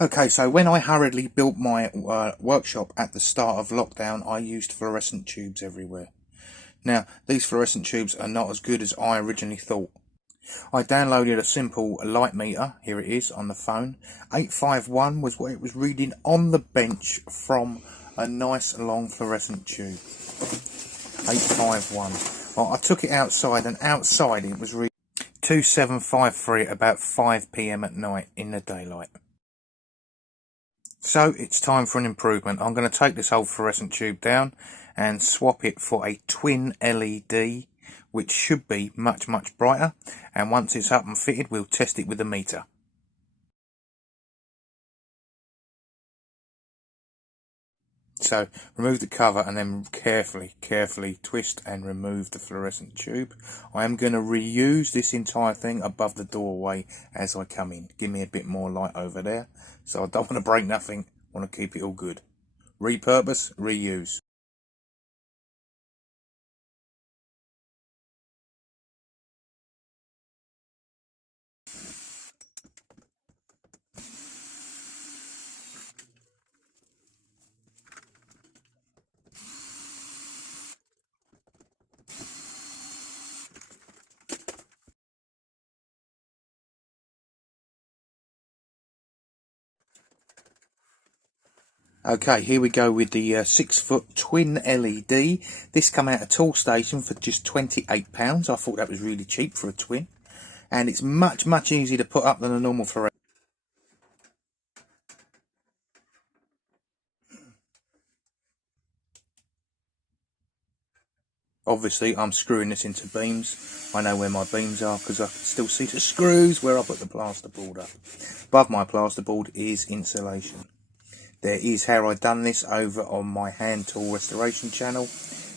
Okay, so when I hurriedly built my workshop at the start of lockdown, I used fluorescent tubes everywhere. Now, these fluorescent tubes are not as good as I originally thought. I downloaded a simple light meter, here it is on the phone. 851 was what it was reading on the bench from a nice long fluorescent tube. 851. Well, I took it outside, and outside it was reading 2753 at about 5 p.m. at night in the daylight. So it's time for an improvement. I'm going to take this old fluorescent tube down and swap it for a twin LED, which should be much brighter, and once it's up and fitted we'll test it with the meter. So remove the cover and then carefully twist and remove the fluorescent tube. I am going to reuse this entire thing above the doorway as I come in. Give me a bit more light over there. So I don't want to break nothing, I want to keep it all good. Repurpose, reuse. Okay, here we go with the 6-foot twin LED. This come out of Toolstation for just £28. I thought that was really cheap for a twin. And it's much easier to put up than a normal fluorescent. Obviously, I'm screwing this into beams. I know where my beams are because I can still see the screws where I put the plasterboard up. Above my plasterboard is insulation. There is how I done this over on my hand tool restoration channel,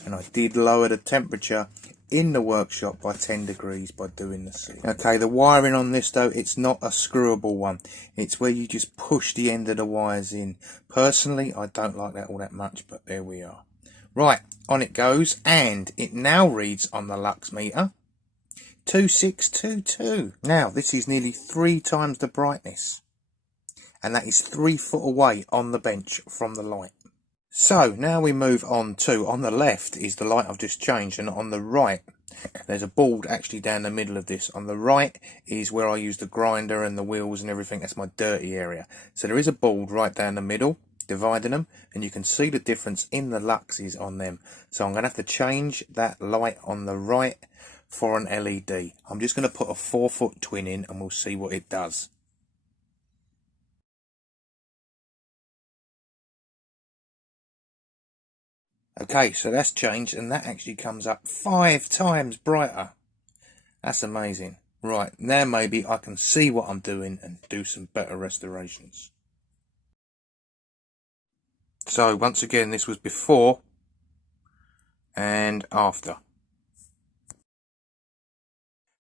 and I did lower the temperature in the workshop by 10 degrees by doing the seal. Okay, the wiring on this though, it's not a screwable one. It's where you just push the end of the wires in. Personally, I don't like that all that much, but there we are. Right, on it goes, and it now reads on the lux meter 2622. Now, this is nearly 3 times the brightness, and that is 3 foot away on the bench from the light. So now we move on to, on the left is the light I've just changed, and on the right there's a board actually down the middle of this. On the right is where I use the grinder and the wheels and everything. That's my dirty area. So there is a board right down the middle dividing them, and you can see the difference in the luxes on them. So I'm going to have to change that light on the right for an LED. I'm just going to put a 4-foot twin in and we'll see what it does. Okay, so that's changed, and that actually comes up 5 times brighter. That's amazing. Right, now maybe I can see what I'm doing and do some better restorations. So once again, this was before and after.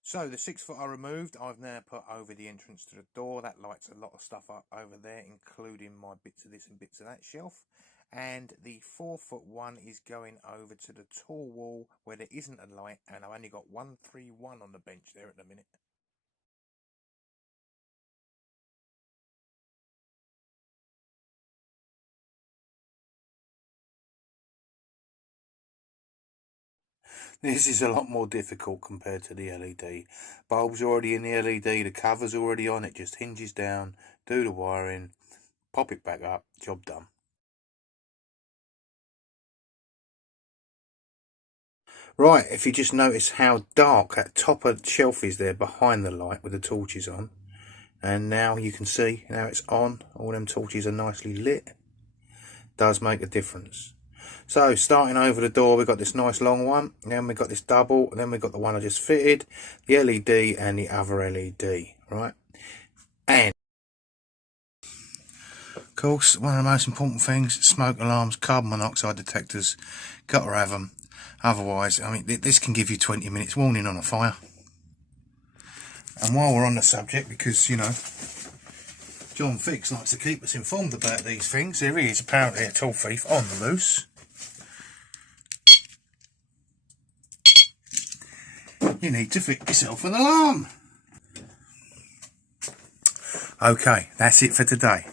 So the 6 foot I removed, I've now put over the entrance to the door. That lights a lot of stuff up over there, including my bits of this and bits of that shelf. And the 4-foot one is going over to the tall wall where there isn't a light, and I've only got 131 on the bench there at the minute. This is a lot more difficult compared to the LED. Bulb's already in the LED, the cover's already on, it just hinges down, do the wiring, pop it back up, job done. Right, if you just notice how dark that top of the shelf is there behind the light with the torches on. And now you can see, now it's on, all them torches are nicely lit. Does make a difference. So starting over the door, we've got this nice long one, then we've got this double, and then we've got the one I just fitted, the LED and the other LED, right? And of course, one of the most important things, smoke alarms, carbon monoxide detectors, got to have them. Otherwise, I mean, this can give you 20 minutes warning on a fire. And while we're on the subject, because, you know, John Fix likes to keep us informed about these things, there is apparently a tool thief on the loose. You need to fit yourself an alarm. Okay, that's it for today.